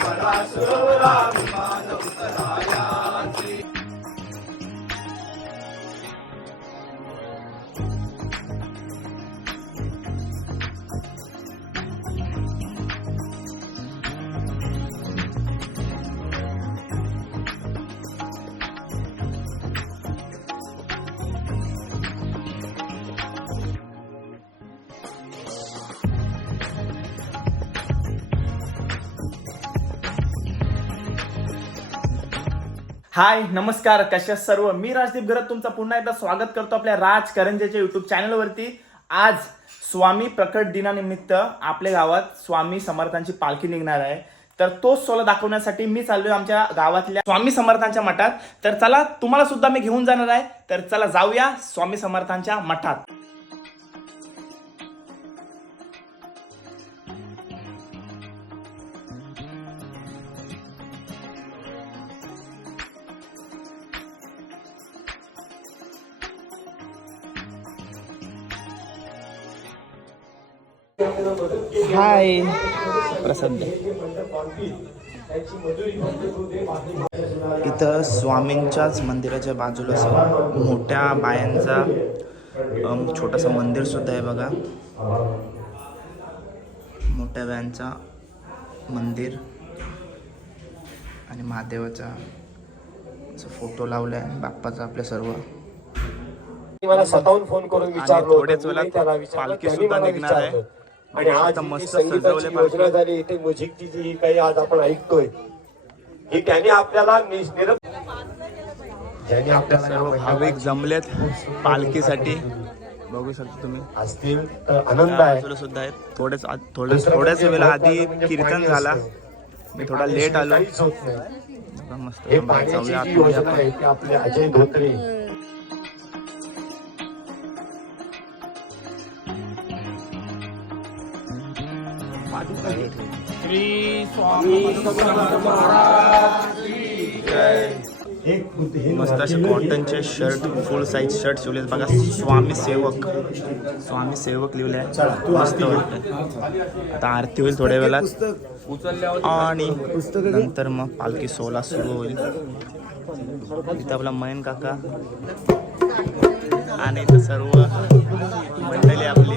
परासुरामी हाय नमस्कार कशा सर्व? मी राजदीप घरत तुमचं पुन्हा एकदा स्वागत करतो आपल्या राज करंजेच्या युट्यूब चॅनलवरती आज स्वामी प्रकट दिनानिमित्त आपल्या गावात स्वामी समर्थांची पालखी निघणार आहे. तर तोच सोला दाखवण्यासाठी मी चाललोय आमच्या गावातल्या स्वामी समर्थांच्या मठात. तर चला तुम्हाला सुद्धा मी घेऊन जाणार आहे. तर चला जाऊया स्वामी समर्थांच्या मठात. हाय प्रसाद इथं स्वामींच्याच मंदिराच्या बाजूला असं मोठ्या बायांचा छोटंसं मंदिर सुद्धा आहे बघा मोठ्या बायांचा मंदिर आणि महादेवाचा असं फोटो लावलाय बाप्पाचा आपल्या सर्व मला स्वतःहून फोन करून विचारलं. थोड्याच वेळात. पालखी सुद्धा निघणार आहे. आणि आज संगीताची. योजना झाली इथे म्युझिकची जी काही आज आपण ऐकतोय ही त्यांनी आपल्याला ज्यांनी आपल्याला सर्व भाविक जमलेत पालखीसाठी. बघू शकता तुम्ही. असतील तर आनंद आहे. सुद्धा आहेत. थोडेच थोडं थोड्याच म्हणजे वेळा महत्त्वाचं आधी म्हणजे कीर्तन झाला. मी थोडा लेट आलो. मस्त हे थांबा, पाण्याची आपले अजय धोत्रे मस्त असे कॉटनचे शर्ट फुल साईज शर्ट शिवले बघा स्वामी सेवक. स्वामी सेवक लिहिले मस्त आता आरती होईल थोड्या वेळात. आणि नंतर मग पालखी सोला सुरू होईल. इथं आपला मयन काका. आणि सर्व मंडळी आपली.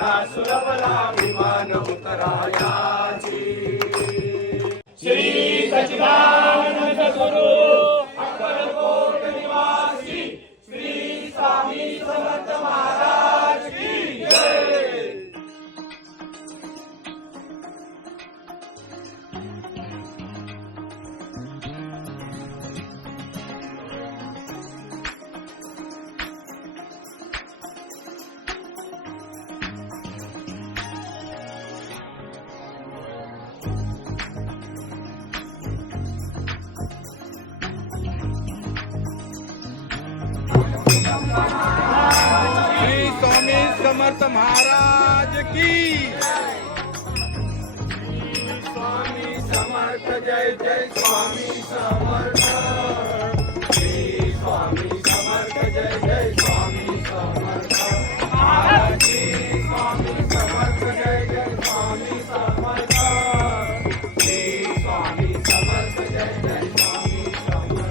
झाली फळा सुलभला विमान उतरायाची. श्री सचिदानंद स्वरूप श्री स्वामी समर्थ महाराज की। स्वामी समर्थ, जय जय स्वामी समर्थ। श्री स्वामी समर्थ, जय जय स्वामी श्री स्वामी समर्थ, जय जय स्वामी श्री स्वामी समर्थ, जय जय स्वामी स्वामी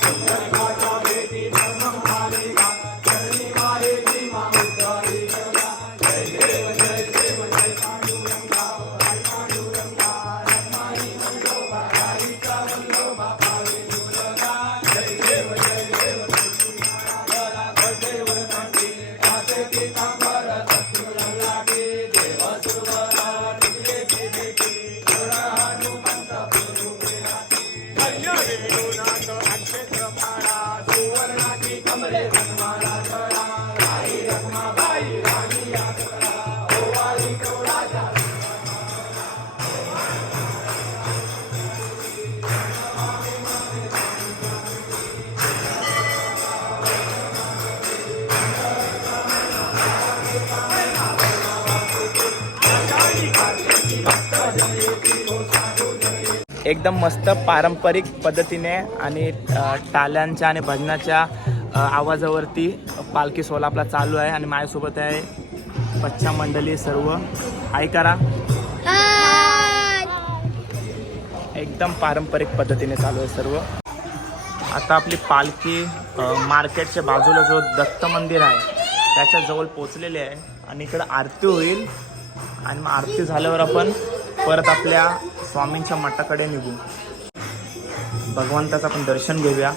एकदम मस्त पारंपरिक पद्धतीने आणि टाल्यांच्या आणि भजनाच्या आवाजावरती पालखी सोहळा आपला चालू आहे आणि माझ्यासोबत आहे बच्चा मंडळी सर्व. ऐकारा एकदम पारंपरिक पद्धतीने चालू आहे सर्व. आता आपली पालखी मार्केटच्या बाजूला जो दत्त मंदिर आहे त्याच्याजवळ पोचलेली आहे आणि इकडं आरती होईल. आणि मग आरती झाल्यावर आपण परत आपल्या स्वामींच्या मठाकडे निघू. भगवंताचं आपण दर्शन घेऊया.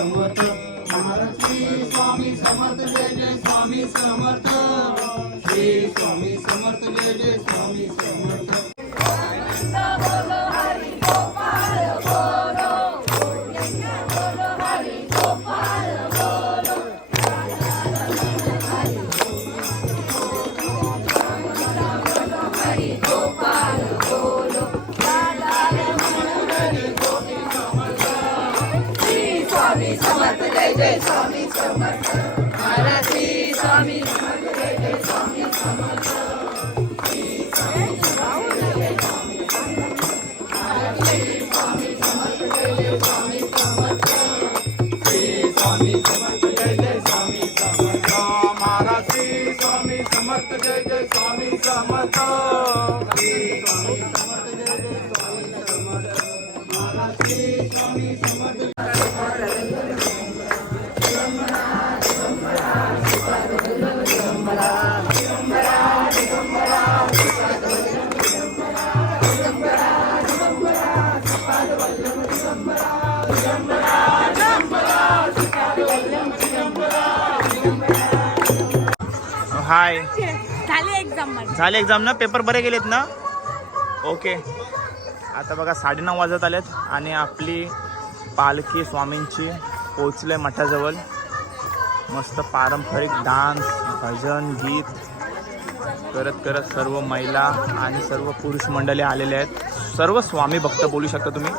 समर्थ. महाराज श्री स्वामी समर्थ जय जय स्वामी समर्थ. श्री स्वामी समर्थ जय जय स्वामी समर्थ. हाय. झाली एक्झाम झाले एक्झाम ना? पेपर बरे गेलेत ना? ओके आता बघा साडेनऊ वाजत आलेत आणि आपली पालखी स्वामींची पोचले मठाजवळ. मस्त पारंपरिक डान्स भजन गीत करत करत सर्व महिला आणि सर्व पुरुष मंडळी आलेले आहेत. सर्व स्वामी भक्त बोलू शकता तुम्ही.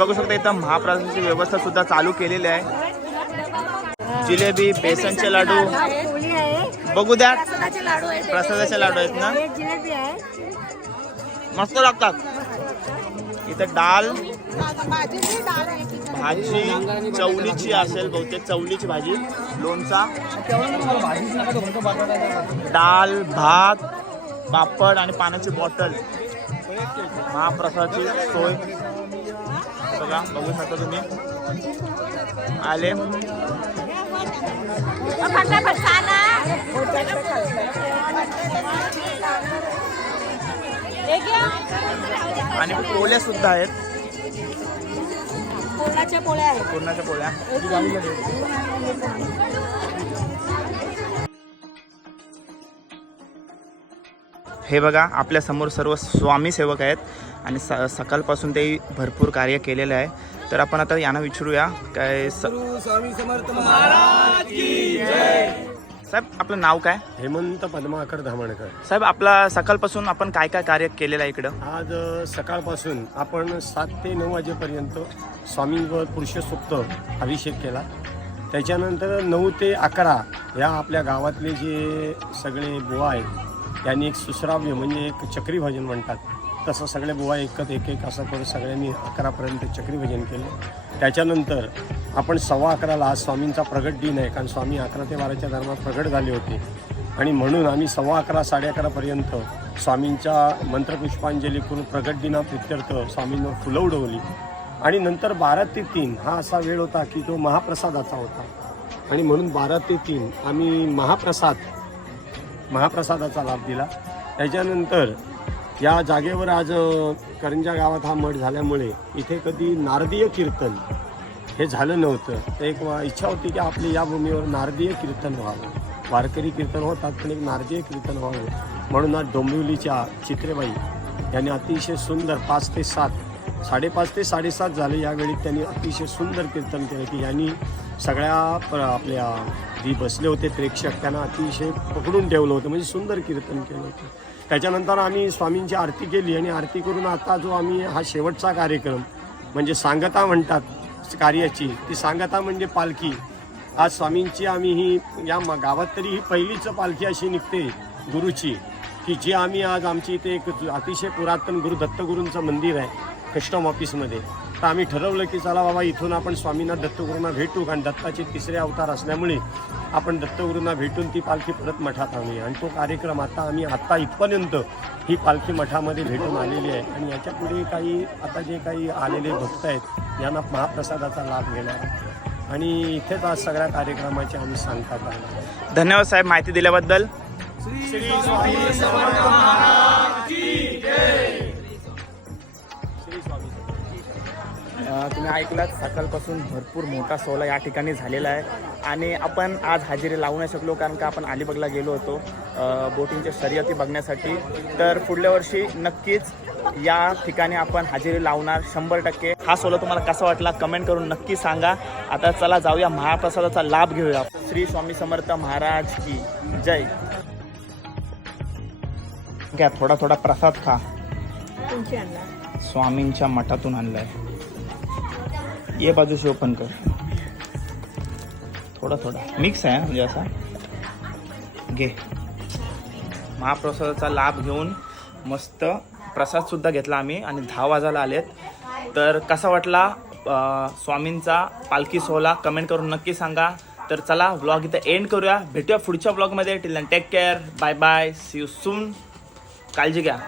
बघू शकता इथं महाप्रसादाची व्यवस्था सुद्धा चालू केलेली आहे. जिलेबी बेसनचे लाडू. बघू द्या प्रसादाचे लाडू आहेत ना? मस्त लागतात. इथं डाल भाजी चवलीची असेल बहुतेक चवलीची भाजी लोणचा. डाल भात पापड आणि पाण्याची बॉटल. महाप्रसादाची सोय. बघा बघू शकता तुम्ही. आले. आणि पोळ्या सुद्धा आहेत. पुरणाच्या पोळ्या आहेत? पूर्णाच्या पोळ्या. हे बघा आपल्यासमोर सर्व स्वामी सेवक आहेत. आणि स सकाळपासून ते भरपूर कार्य केलेलं आहे. तर आपण आता यांना विचारूया काय स- स्वामी समर्थ महाराज साहेब आपलं नाव काय? हेमंत पद्माकर धामणकर. साहेब आपला सकाळपासून आपण काय काय कार्य केलेलं आहे इकडं? आज सकाळपासून आपण सात ते नऊ वाजेपर्यंत स्वामींवर पुरुषसुक्त अभिषेक केला. त्याच्यानंतर नऊ ते अकरा या आपल्या गावातले जे सगळे बुवा आहेत त्यांनी एक सुश्राव्य म्हणजे एक चक्री भजन म्हणतात. तसं सगळे बुवा एकत एक एक असं करून सगळ्यांनी अकरापर्यंत चक्रीभजन केलं. त्याच्यानंतर आपण सव्वा अकराला आज स्वामींचा प्रगट दिन आहे कारण स्वामी अकरा ते बाराच्या दरम्यान प्रगट झाले होते. आणि म्हणून आम्ही सव्वा अकरा साडे अकरापर्यंत स्वामींच्या मंत्रपुष्पांजली करून प्रगट दिना प्रित्यर्थ स्वामींवर फुलं उडवली. आणि नंतर बारा ते तीन हा असा वेळ होता की तो महाप्रसादाचा होता. आणि म्हणून बारा ते तीन आम्ही महाप्रसाद महाप्रसादाचा लाभ दिला. त्याच्यानंतर या जागेवर आज करंजा गावात हा मठ झाल्यामुळे इथे कधी नारदीय कीर्तन हे झालं नव्हतं. तर एक वा- इच्छा होती की आपली या भूमीवर नारदीय कीर्तन व्हावं. वारकरी कीर्तन होतात पण एक नारदीय कीर्तन व्हावं. म्हणून आज डोंबिवलीच्या चित्रेबाई यांनी अतिशय सुंदर पाच ते सात साडेपाच ते साडेसात झाले. यावेळी त्यांनी अतिशय सुंदर कीर्तन केलं की यांनी सगळ्या प- आपल्या जी बसले होते प्रेक्षक त्यांना अतिशय पकडून ठेवलं होतं. म्हणजे सुंदर कीर्तन केलं होतं. त्याच्यानंतर आम्ही स्वामींची आरती केली आणि आरती करून आता जो आम्ही हा शेवटचा कार्यक्रम म्हणजे सांगता म्हणतात कार्याची ती सांगता म्हणजे पालखी. आज स्वामींची आम्ही ही या गावात तरी ही पहिलीच पालखी अशी निघते गुरुची की जी आम्ही आज आमची इथे एक अतिशय पुरातन गुरु दत्तगुरूंचं मंदिर आहे कस्टम ऑफिसमध्ये. तर आम्ही ठरवलं की चला बाबा इथून आपण स्वामींना दत्तगुरूंना भेटू कारण दत्ताचे तिसरे अवतार असल्यामुळे आपण दत्तगुरूंना भेटून ती पालखी परत मठात आणूया आणि तो कार्यक्रम आता आम्ही आत्ता इथपर्यंत ही पालखी मठामध्ये भेटून आलेली आहे आणि याच्यापुढे काही आता जे काही आलेले भक्त आहेत यांना महाप्रसादाचा लाभ घेणार आहे. आणि इथेच आज सगळ्या कार्यक्रमाची आम्ही सांगता करणार आहे. धन्यवाद साहेब माहिती दिल्याबद्दल अ, तुम्ही ऐकलात सकाळपासून भरपूर मोठा सोहळा या ठिकाणी झालेला आहे. आणि आपण आज हजेरी लावू नाही शकलो कारण का आपण अलिबागला गेलो होतो बोटिंगच्या शर्यती बघण्यासाठी. तर पुढल्या वर्षी नक्कीच या ठिकाणी आपण हजेरी लावणार शंभर टक्के. हा सोहळा तुम्हाला कसा वाटला कमेंट करून नक्की सांगा. आता चला जाऊया महाप्रसादाचा लाभ घेऊया. श्री स्वामी समर्थ महाराज की जय. घ्या थोडा थोडा प्रसाद खा. स्वामींच्या मठातून आणलाय. ये बाजूशी ओपन कर। थोडा थोडा। मिक्स आहे म्हणजे असा घे। महाप्रसादाचा लाभ घेऊन मस्त प्रसादसुद्धा घेतला आम्ही आणि दहा वाजायला आलेत. तर कसा वाटला स्वामींचा पालखी सोहळा? कमेंट करून नक्की सांगा. तर चला व्लॉग इथं एंड करूया. भेटूया पुढच्या व्लॉगमध्ये till take care bye bye see you soon काळजी घ्या.